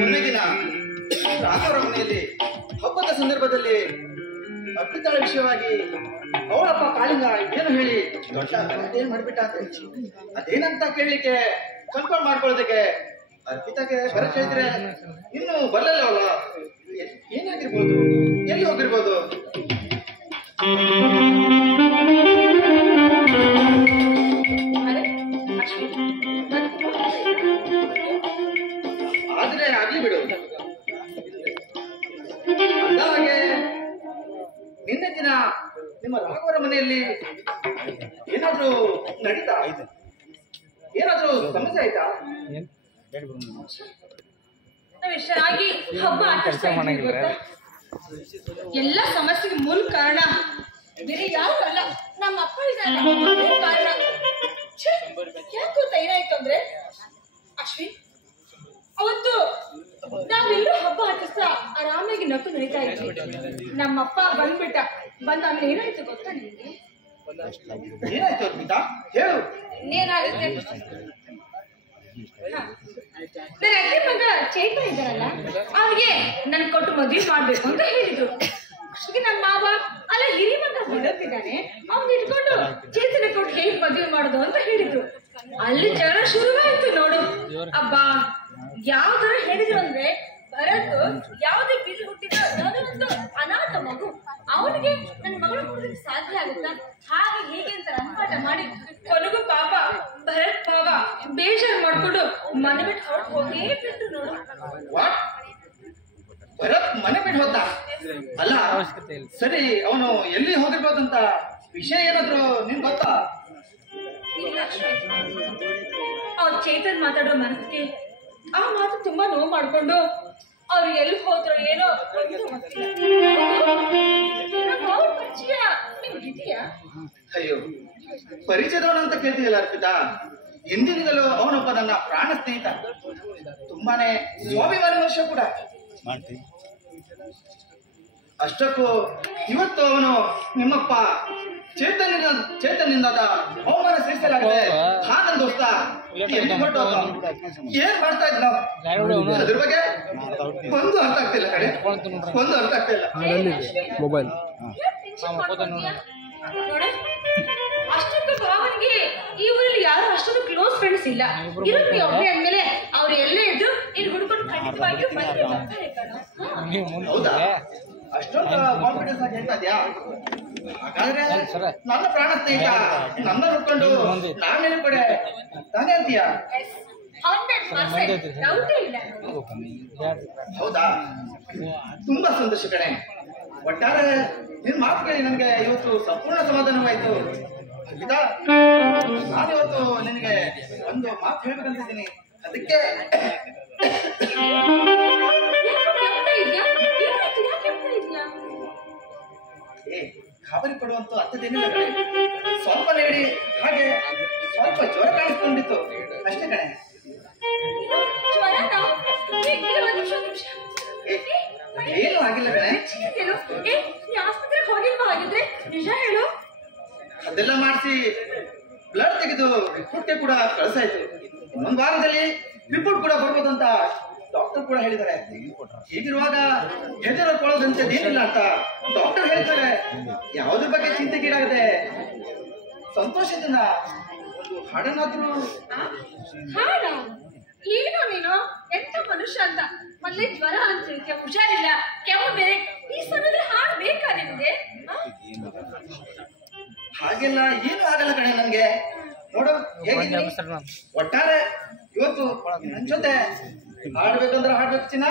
ಮೊನ್ನೆ ದಿನ ರಾಘವರ ಮನೆಯಲ್ಲಿ ಹಬ್ಬದ ಸಂದರ್ಭದಲ್ಲಿ ಅರ್ಪಿತಾಳ ವಿಷಯವಾಗಿ ಅವಳಪ್ಪ ಕಾಳಿಂಗ ಏನು ಹೇಳಿ ದೊಡ್ಡ ಏನ್ ಮಾಡ್ಬಿಟ್ಟ ಅಂತ ಅದೇನಂತ ಕೇಳಲಿಕ್ಕೆ ಕನ್ಫರ್ಮ್ ಮಾಡ್ಕೊಳ್ಳೋದಕ್ಕೆ ಅರ್ಪಿತಾಗೆ ಬರಕ್ ಹೇಳಿದ್ರೆ ಇನ್ನು ಬರಲ್ಲ ಅವಳ ಏನಾಗಿರ್ಬೋದು, ಎಲ್ಲಿ ಹೋಗಿರ್ಬೋದು? ಆದ್ರೆ ಆಗ್ಲಿ ಬಿಡು. ಹಾಗೆ ನಿನ್ನೆ ದಿನ ನಿಮ್ಮ ರಾಘವರ ಮನೆಯಲ್ಲಿ ಏನಾದ್ರೂ ನಡೀತಾ? ಏನಾದ್ರೂ ಸಮಸ್ಯೆ ಆಯ್ತಾ? ಚೆನ್ನಾಗಿ ಹಬ್ಬ ಎಲ್ಲ ಸಮಸ್ಯೆಗೆ ಮೂಲ ಕಾರಣ ಬೇರೆ ಯಾರು ಅಲ್ಲ, ನಮ್ಮ ಅಪ್ಪ ಕಾರಣ. ಯಾಕೋ ಏನಾಯ್ತು ಅಂದ್ರೆ ಅಶ್ವಿನ್, ಅವತ್ತು ನಾವೆಲ್ಲರೂ ಹಬ್ಬ ಆಚರಿಸ್ತಾ ಆರಾಮಾಗಿ ನಕ್ಕು ನಡೀತಾ ಇದ್ವಿ. ನಮ್ಮಪ್ಪ ಬಂದ್ಬಿಟ್ಟ. ಬಂದ ಆಮೇಲೆ ಏನಾಯ್ತು ಗೊತ್ತಾ ನಿಮ್ಗೆ? ಏನಾಯ್ತು ಅರ್ಪಿತಾ, ಹೇಳು. ಇನ್ನೇನಾಗುತ್ತೆ, ನನ್ನ ಅತ್ತೆ ಮಗ ಚೈತನ್ಯ ಇದ್ದಾರಲ್ಲ, ಅವ್ರಿಗೆ ನನ್ ಕೊಟ್ಟು ಮದ್ವೆ ಮಾಡ್ಬೇಕು ಅಂತ ಹೇಳಿದ್ರು. ನಮ್ಮ ಮಾವ ಅಲ್ಲ ಹಿರಿ ಮಗ ಬರುತ್ತಿದ್ದಾನೆ, ಅವ್ನ ಇಟ್ಕೊಂಡು ಚೇತನ ಕೊಟ್ಟು ಹೇಗೆ ಮದ್ವೆ ಮಾಡೋದು ಅಂತ ಹೇಳಿದ್ರು. ಅಲ್ಲಿ ಜಗಳ ಶುರುವಾಯ್ತು ನೋಡು. ಅಬ್ಬಾ, ಯಾವ ತರ ಹೇಳಿದ್ರು ಅಂದ್ರೆ, ಭರತ್ ಯಾವುದೇ ಬೀದಿ ಹುಟ್ಟಿದ ಯಾವುದೋ ಒಂದು ಅನಾಥ ಮಗು, ಅವನಿಗೆ ನನ್ನ ಮಗಳು ಕೊಡೋದಕ್ಕೆ ಸಾಧ್ಯ ಆಗುತ್ತಾ? ಹಾಗೆ ಹೇಗೆ ಅಂತ ರಂಪಾಟ ಮಾಡಿ ಕೊನೆಗೂ ಪಾಪ ಭರತ್ ಮಾವ ಬೇಜಾರು ಮಾಡ್ಕೊಂಡು ಮನೆ ಬಿಟ್ಟು ಹೊರಟು ಹೋಗೇ ಬಿಟ್ಟು ನೋಡು. ಭರತ್ ಮನೆ ಬಿಟ್ಟು ಹೋದ? ಅಲ್ಲ ಸರಿ, ಅವನು ಎಲ್ಲಿ ಹೋಗಿರ್ಬೋದಂತ ವಿಷಯ ಏನಾದ್ರು ನಿನ್ ಗೊತ್ತಾ? ಅವ್ರ ಚೇತನ್ ಮಾತಾಡೋ ಮನಸ್ಸಿಗೆ ಆ ಮಾತು ತುಂಬಾ ನೋವು ಮಾಡ್ಕೊಂಡು ಅವ್ರು ಎಲ್ಲಿ ಹೋದ್ರು ಏನೋ ಪರಿಚಯ ನಿಮ್ಗಿದೆಯಾ? ಅಯ್ಯೋ, ಪರಿಚಯದವನಂತ ಕೇಳ್ತಿದಲ್ಲ ಅರ್ಪಿತಾ. ಹಿಂದಿನಿಂದಲೂ ಅವನೊಬ್ಬ ನನ್ನ ಪ್ರಾಣ ಸ್ನೇಹಿತ, ತುಂಬಾನೇ ಸ್ವಾಭಿಮಾನಿ ಮನುಷ್ಯ ಕೂಡ. ಅಷ್ಟಕ್ಕೂ ಇವತ್ತು ಅವನು ನಿಮ್ಮಪ್ಪ ಚೇತನ್ನಿಂದ ಅವಮಾನ ಸಹಿಸಲಾಗಿದೆ. ಹಾ ನನ್ನ ದೋಸ್ತ, ಏನ್ ಮಾಡ್ತಾ ಇದ್ ನಾವು ಅದ್ರ ಬಗ್ಗೆ ಒಂದು ಅರ್ಥ ಆಗ್ತಿಲ್ಲ ಕಡೆ, ಒಂದು ಅರ್ಥ ಆಗ್ತಿಲ್ಲ. ಮೊಬೈಲ್ ಅಷ್ಟೊಂದು ಭಾವನಿಗೆ ಈ ಊರಲ್ಲಿ ಯಾರು ಅಷ್ಟೊಂದು ಕ್ಲೋಸ್ ಫ್ರೆಂಡ್ಸ್ ಇಲ್ಲ. ಇರುತ್ತೆ ಒಬ್ಬರೇ ಅಂದ್ಮೇಲೆ ಅವ್ರು ಎಲ್ಲೇ ಇದ್ದು ಇಲ್ಲಿ ಹುಡ್ಕೊಂಡು ಖಂಡಿತವಾಗಿಯೂ ಬಂದು ಬರ್ತಾರೆ ಕಣೋ. ಹೌದಾ? ಅಷ್ಟೊಂದು ಕಾನ್ಫಿಡೆನ್ಸ್ ಆಗಿ ಹೇಳ್ತಾ ಇದ್ಯಾ? ಹಾಗಾದ್ರೆ ನನ್ನ ಪ್ರಾಣ ಸ್ನೇಹಿತ ನನ್ನ ನೋಡ್ಕೊಂಡು ನಾನೇನು ಕಡೆ ತಾನೇ ಅಂತೀಯಾ? ಹೌದಾ? ತುಂಬಾ ಸಂತೋಷ ಕಣೆ. ಒಟ್ಟಾರೆ ನಿನ್ ಮಾತು ಕೇಳಿ ನನ್ಗೆ ಇವತ್ತು ಸಂಪೂರ್ಣ ಸಮಾಧಾನವಾಯ್ತು. ನಾನಿವತ್ತು ನಿನಗೆ ಒಂದು ಮಾತು ಹೇಳ್ಬೇಕಂತಿದ್ದೀನಿ, ಅದಕ್ಕೆ ಗಾಬರಿ ಪಡುವಂತ ಅರ್ಥದೇನಿಲ್ಲ ಕಣೆ. ಸ್ವಲ್ಪ ನೆಗಡಿ, ಹಾಗೆ ಸ್ವಲ್ಪ ಜ್ವರ ಕಾಣಿಸ್ಕೊಂಡಿತ್ತು ಅಷ್ಟೇ ಕಣೆ. ಏನು ಆಗಿಲ್ಲ ಕಣೆ. ಆಸ್ಪತ್ರೆಗೆ ಹೋಗಿಲ್ವಾ ಹಾಗಿದ್ರೆ? ನಿಜ ಹೇಳು. ಅದೆಲ್ಲ ಮಾಡಿಸಿ ಬ್ಲಡ್ ತೆಗೆದು ರಿಪೋರ್ಟ್ಗೆ ಕೂಡ ಕಳಿಸಾಯ್ತು. ಇನ್ನೊಂದು ವಾರದಲ್ಲಿ ರಿಪೋರ್ಟ್ ಕೂಡ ಬರ್ಬೋದಂತ ಡಾಕ್ಟರ್ ಕೂಡ ಹೇಳಿದ್ದಾರೆ. ಹೀಗಿರುವಾಗ ಹೆದರಿಕೊಳ್ಳೋದಂತದೇನಿಲ್ಲ ಅಂತ ಡಾಕ್ಟರ್ ಹೇಳ್ತಾರೆ. ಯಾವುದ್ರ ಬಗ್ಗೆ ಚಿಂತೆಗೀಡಾಗದೆ ಸಂತೋಷದಿಂದ ಒಂದು ಹಾಡನ್ನಾದ್ರೂ. ಹಾಡ? ಏನೋ ನೀನು ಎಂತ ಮನುಷ್ಯ ಅಂತ. ಮೊದಲೇ ಜ್ವರ ಅಂತ ಹುಷಾರಿಲ್ಲ, ಕೆಮ್ಮು ಬೇರೆ, ಈ ಸಮಯದಲ್ಲಿ ಹಾಡು ಬೇಕಾ ನಿಮ್ಗೆ? ಹಾಗೆಲ್ಲ ಏನು ಆಗಲ್ಲ ಕಣೆ ನನ್ಗೆ. ನೋಡು ಹೇಗಿದ್ದೀನಿ. ಒಟ್ಟಾರೆ ಇವತ್ತು ನನ್ ಜೊತೆ ಹಾಡ್ಬೇಕಂದ್ರೆ ಹಾಡ್ಬೇಕು ಚಿನ್ನ.